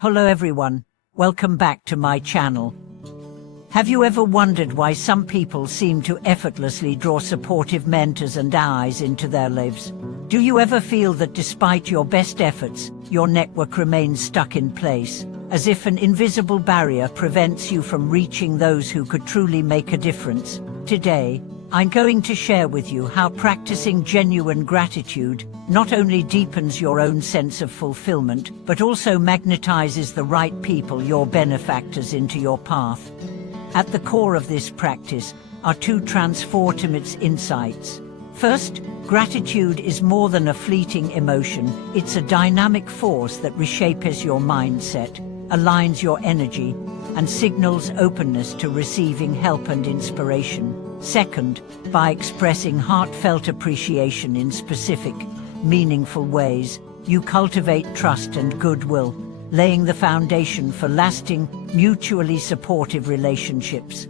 Hello everyone, welcome back to my channel. Have you ever wondered why some people seem to effortlessly draw supportive mentors and allies into their lives? Do you ever feel that despite your best efforts, your network remains stuck in place, as if an invisible barrier prevents you from reaching those who could truly make a difference? Today, I'm going to share with you how practicing genuine gratitude not only deepens your own sense of fulfillment, but also magnetizes the right people, your benefactors, into your path. At the core of this practice are two transformative insights. First, gratitude is more than a fleeting emotion. It's a dynamic force that reshapes your mindset, aligns your energy, and signals openness to receiving help and inspiration. Second, by expressing heartfelt appreciation in specific, meaningful ways, you cultivate trust and goodwill, laying the foundation for lasting, mutually supportive relationships.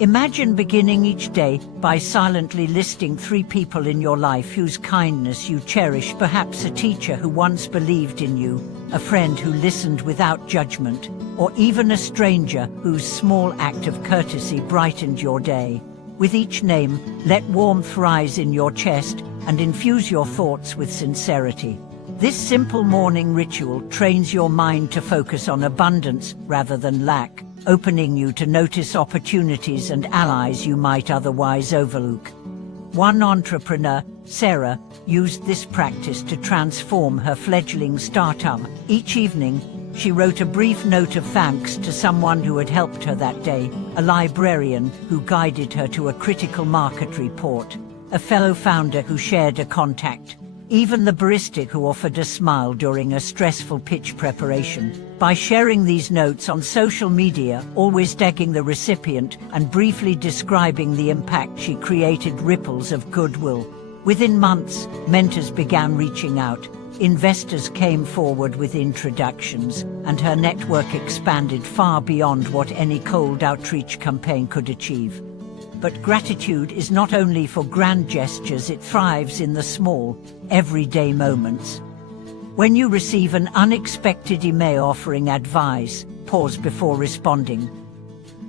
Imagine beginning each day by silently listing 3 people in your life whose kindness you cherish, perhaps a teacher who once believed in you, a friend who listened without judgment, or even a stranger whose small act of courtesy brightened your day. With each name, let warmth rise in your chest and infuse your thoughts with sincerity. This simple morning ritual trains your mind to focus on abundance rather than lack, opening you to notice opportunities and allies you might otherwise overlook. One entrepreneur, Sarah, used this practice to transform her fledgling startup. Each evening, she wrote a brief note of thanks to someone who had helped her that day, a librarian who guided her to a critical market report, a fellow founder who shared a contact, even the barista who offered a smile during a stressful pitch preparation. By sharing these notes on social media, always tagging the recipient and briefly describing the impact, she created ripples of goodwill. Within months, mentors began reaching out. Investors came forward with introductions, and her network expanded far beyond what any cold outreach campaign could achieve. But gratitude is not only for grand gestures, it thrives in the small, everyday moments. When you receive an unexpected email offering advice, pause before responding.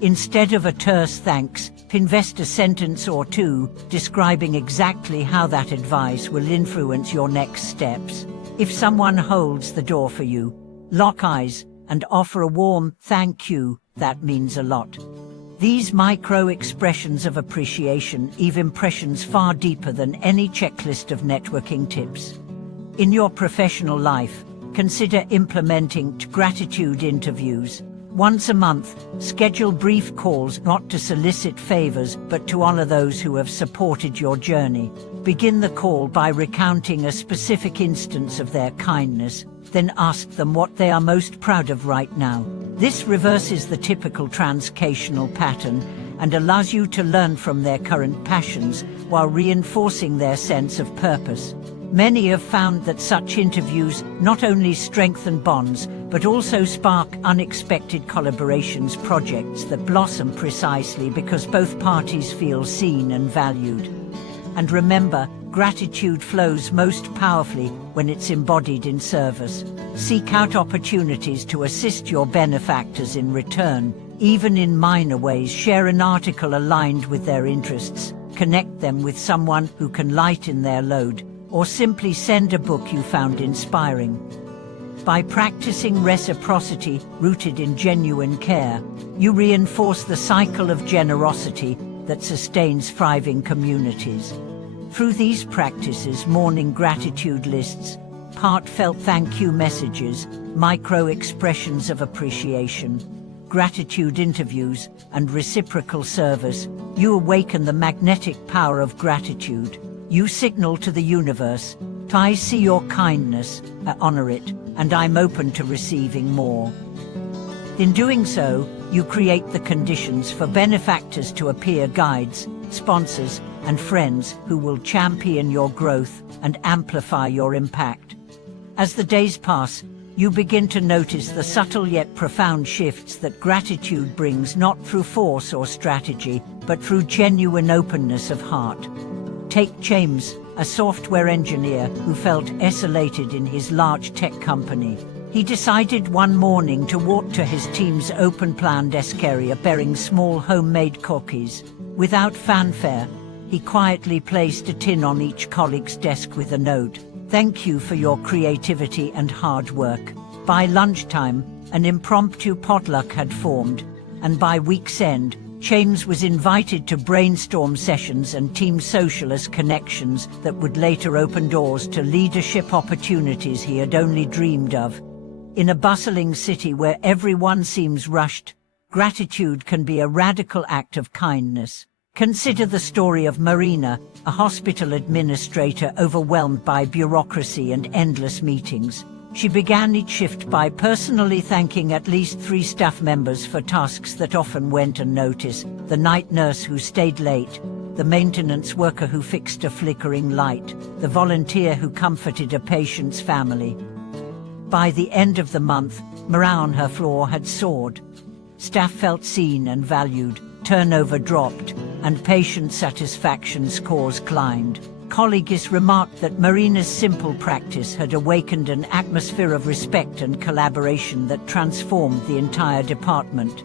Instead of a terse thanks, invest a sentence or two describing exactly how that advice will influence your next steps. If someone holds the door for you, lock eyes and offer a warm thank you, that means a lot. These micro-expressions of appreciation leave impressions far deeper than any checklist of networking tips. In your professional life, consider implementing gratitude interviews. Once a month, schedule brief calls not to solicit favors but to honor those who have supported your journey. Begin the call by recounting a specific instance of their kindness, then ask them what they are most proud of right now. This reverses the typical transactional pattern and allows you to learn from their current passions while reinforcing their sense of purpose. Many have found that such interviews not only strengthen bonds, but also spark unexpected collaborations, projects that blossom precisely because both parties feel seen and valued. And remember, gratitude flows most powerfully when it's embodied in service. Seek out opportunities to assist your benefactors in return, even in minor ways. Share an article aligned with their interests, connect them with someone who can lighten their load, or simply send a book you found inspiring. By practicing reciprocity rooted in genuine care, you reinforce the cycle of generosity that sustains thriving communities. Through these practices, morning gratitude lists, heartfelt thank you messages, micro-expressions of appreciation, gratitude interviews, and reciprocal service, you awaken the magnetic power of gratitude. You signal to the universe, I see your kindness, I honor it, and I'm open to receiving more. In doing so, you create the conditions for benefactors to appear, guides, sponsors, and friends who will champion your growth and amplify your impact. As the days pass, you begin to notice the subtle yet profound shifts that gratitude brings, not through force or strategy, but through genuine openness of heart. Take James, a software engineer who felt isolated in his large tech company. He decided one morning to walk to his team's open-plan desk area bearing small homemade cookies. Without fanfare, he quietly placed a tin on each colleague's desk with a note, "Thank you for your creativity and hard work." By lunchtime, an impromptu potluck had formed, and by week's end, James was invited to brainstorm sessions and team socialist connections that would later open doors to leadership opportunities he had only dreamed of. In a bustling city where everyone seems rushed, gratitude can be a radical act of kindness. Consider the story of Marina, a hospital administrator overwhelmed by bureaucracy and endless meetings. She began each shift by personally thanking at least 3 staff members for tasks that often went unnoticed: the night nurse who stayed late, the maintenance worker who fixed a flickering light, the volunteer who comforted a patient's family. By the end of the month, morale on her floor had soared. Staff felt seen and valued, turnover dropped, and patient satisfaction scores climbed. Colleagues remarked that Marina's simple practice had awakened an atmosphere of respect and collaboration that transformed the entire department.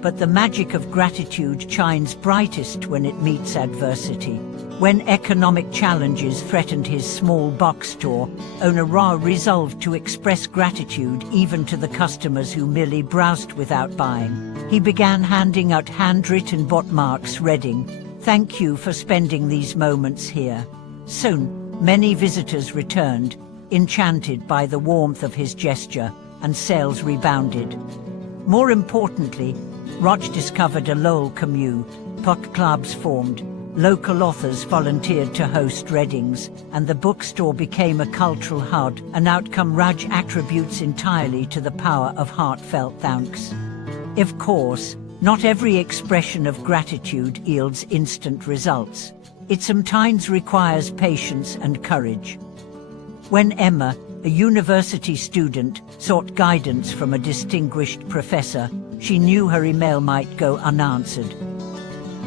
But the magic of gratitude shines brightest when it meets adversity. When economic challenges threatened his small box store, owner Ra resolved to express gratitude even to the customers who merely browsed without buying. He began handing out handwritten bookmarks reading, "Thank you for spending these moments here." Soon, many visitors returned, enchanted by the warmth of his gesture, and sales rebounded. More importantly, Roch discovered a Lowell commune, book clubs formed, local authors volunteered to host readings, and the bookstore became a cultural hub, an outcome Raj attributes entirely to the power of heartfelt thanks. Of course, not every expression of gratitude yields instant results. It sometimes requires patience and courage. When Emma, a university student, sought guidance from a distinguished professor, she knew her email might go unanswered.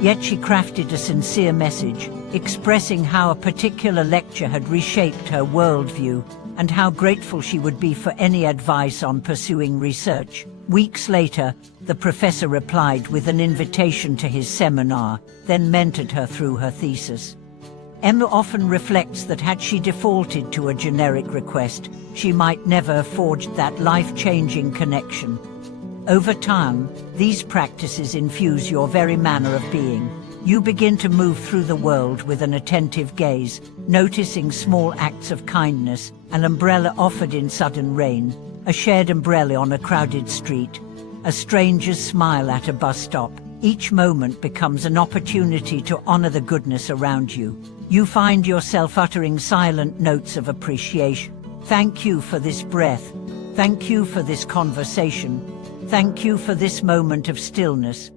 Yet she crafted a sincere message, expressing how a particular lecture had reshaped her worldview and how grateful she would be for any advice on pursuing research. Weeks later, the professor replied with an invitation to his seminar, then mentored her through her thesis. Emma often reflects that had she defaulted to a generic request, she might never have forged that life-changing connection. Over time, these practices infuse your very manner of being. You begin to move through the world with an attentive gaze, noticing small acts of kindness, an umbrella offered in sudden rain, a shared umbrella on a crowded street, a stranger's smile at a bus stop. Each moment becomes an opportunity to honor the goodness around you. You find yourself uttering silent notes of appreciation. Thank you for this breath. Thank you for this conversation. Thank you for this moment of stillness.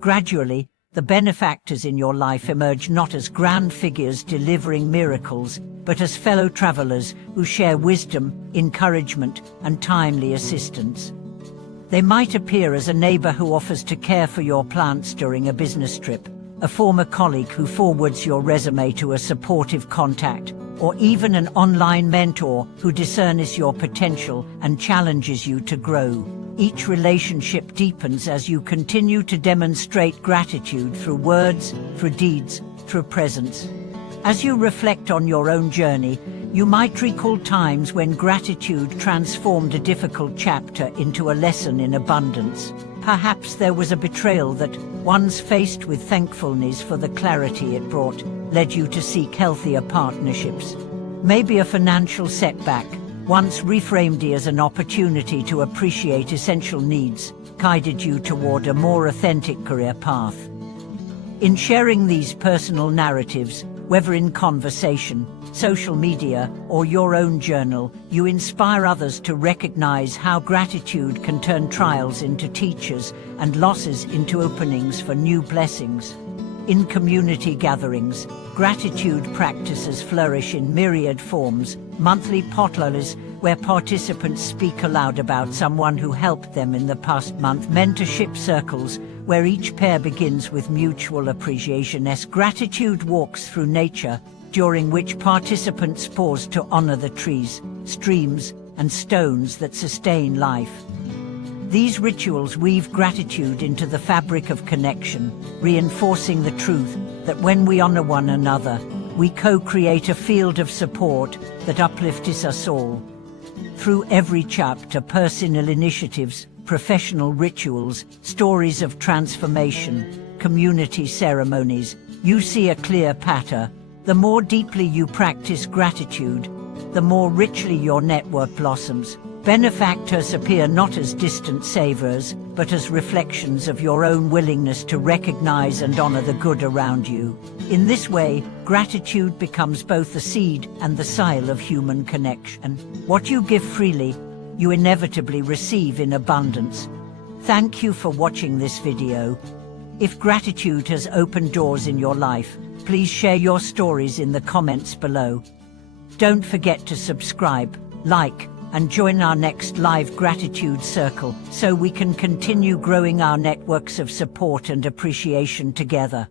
Gradually, the benefactors in your life emerge not as grand figures delivering miracles, but as fellow travelers who share wisdom, encouragement, and timely assistance. They might appear as a neighbor who offers to care for your plants during a business trip, a former colleague who forwards your resume to a supportive contact, or even an online mentor who discerns your potential and challenges you to grow. Each relationship deepens as you continue to demonstrate gratitude through words, through deeds, through presence. As you reflect on your own journey, you might recall times when gratitude transformed a difficult chapter into a lesson in abundance. Perhaps there was a betrayal that, once faced with thankfulness for the clarity it brought, led you to seek healthier partnerships. Maybe a financial setback, once reframed as an opportunity to appreciate essential needs, guided you toward a more authentic career path. In sharing these personal narratives, whether in conversation, social media, or your own journal, you inspire others to recognize how gratitude can turn trials into teachers and losses into openings for new blessings. In community gatherings, gratitude practices flourish in myriad forms: monthly potlucks, where participants speak aloud about someone who helped them in the past month; mentorship circles, where each pair begins with mutual appreciation; as gratitude walks through nature, during which participants pause to honor the trees, streams, and stones that sustain life. These rituals weave gratitude into the fabric of connection, reinforcing the truth that when we honor one another, we co-create a field of support that uplifts us all. Through every chapter, personal initiatives, professional rituals, stories of transformation, community ceremonies, you see a clear pattern. The more deeply you practice gratitude, the more richly your network blossoms. Benefactors appear not as distant saviors, but as reflections of your own willingness to recognize and honor the good around you. In this way, gratitude becomes both the seed and the soil of human connection. What you give freely, you inevitably receive in abundance. Thank you for watching this video. If gratitude has opened doors in your life, please share your stories in the comments below. Don't forget to subscribe, like, and join our next live gratitude circle so we can continue growing our networks of support and appreciation together.